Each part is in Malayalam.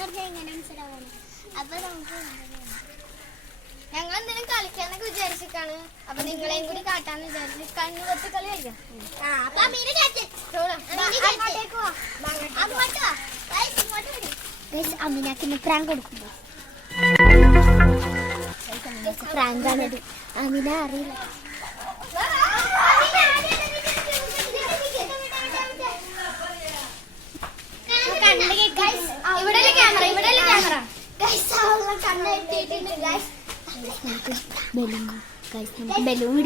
അപ്പൊ ഞങ്ങൾ എന്തെങ്കിലും കളിക്കാന്നൊക്കെ വിചാരിച്ചിട്ടാണ്. അപ്പൊ നിങ്ങളെയും കൂടി കാട്ടാന്ന് വിചാരിച്ചു. കണ്ണു കൊത്തി കളി കളിക്കാം. അമിനാക്കിന് പ്രാങ്ക് കൊടുക്കുമ്പോ പ്രാങ്കാണത്. അമിന അറിയില്ല. ഇവിടെ ക്യാമറ, ഇവിടെ ക്യാമറ. ബലൂൺ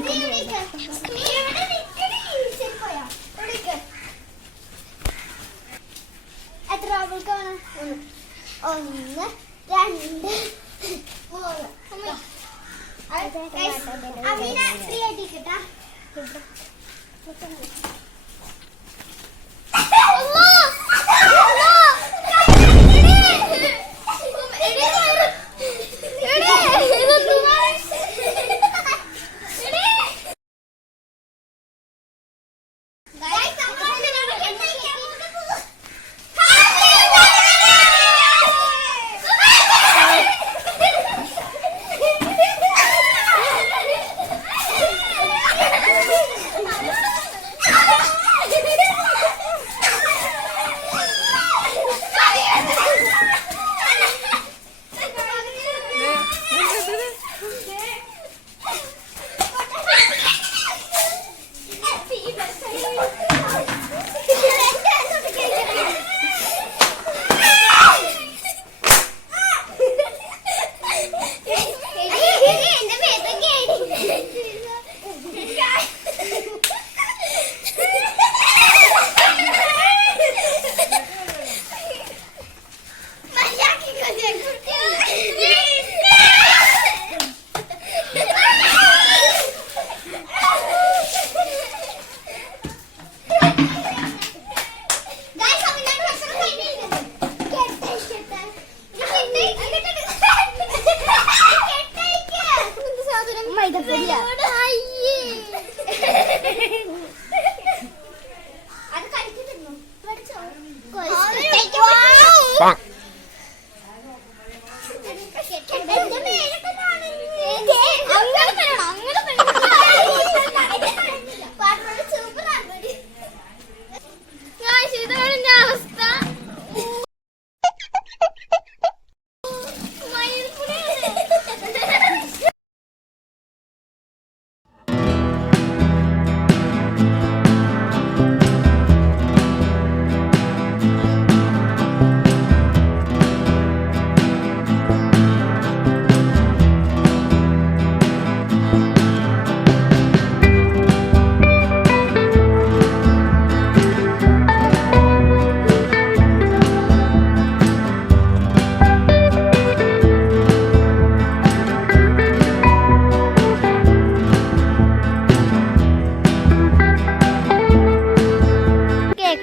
എത്ര ആളുകൾക്കാണ്? 1 2 3. അമീന ഫ്രീ ആയിട്ടിട്ടാ.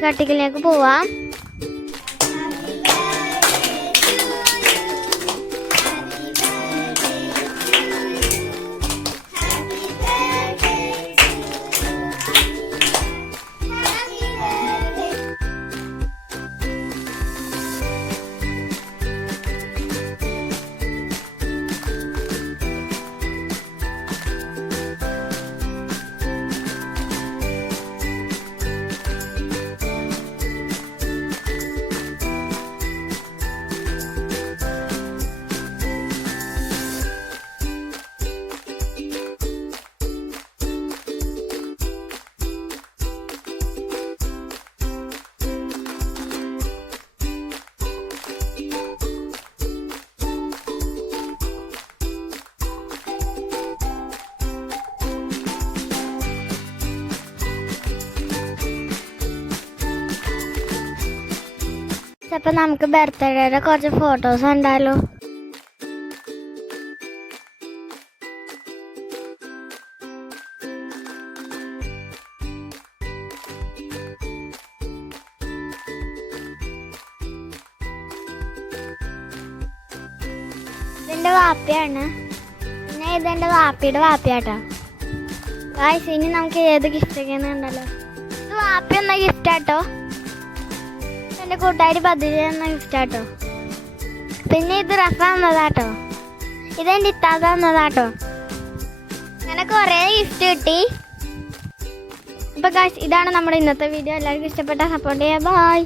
കട്ടിക്കിലേക്ക് പോവാം. അപ്പൊ നമുക്ക് ബർത്ത്ഡേയുടെ കുറച്ച് ഫോട്ടോസ് ഉണ്ടാലോ. ഇതെന്റെ വാപ്പയാണ്, പിന്നെ ഇതെന്റെ വാപ്പിയുടെ വാപ്പയാട്ടോ. ഗായ്സ്, ഇനി നമുക്ക് ഏത് ഗിഫ്റ്റ് ഒക്കെയാന്ന് കണ്ടല്ലോ. ഇത് വാപ്പി എന്ന ഗിഫ്റ്റാട്ടോ. എൻ്റെ കൂട്ടുകാരി ബദ്രി എന്ന ഗിഫ്റ്റാട്ടോ. പിന്നെ ഇത് റഫ തന്നതാട്ടോ, ഇതെൻ്റെ ഇത്താത്ത തന്നതാട്ടോ. അങ്ങനെ കുറേ ഗിഫ്റ്റ് കിട്ടി. അപ്പോൾ ഗായ്സ് ഇതാണ് നമ്മുടെ ഇന്നത്തെ വീഡിയോ. എല്ലാവർക്കും ഇഷ്ടപ്പെട്ടാൽ സപ്പോർട്ട് ചെയ്യുക. ബൈ.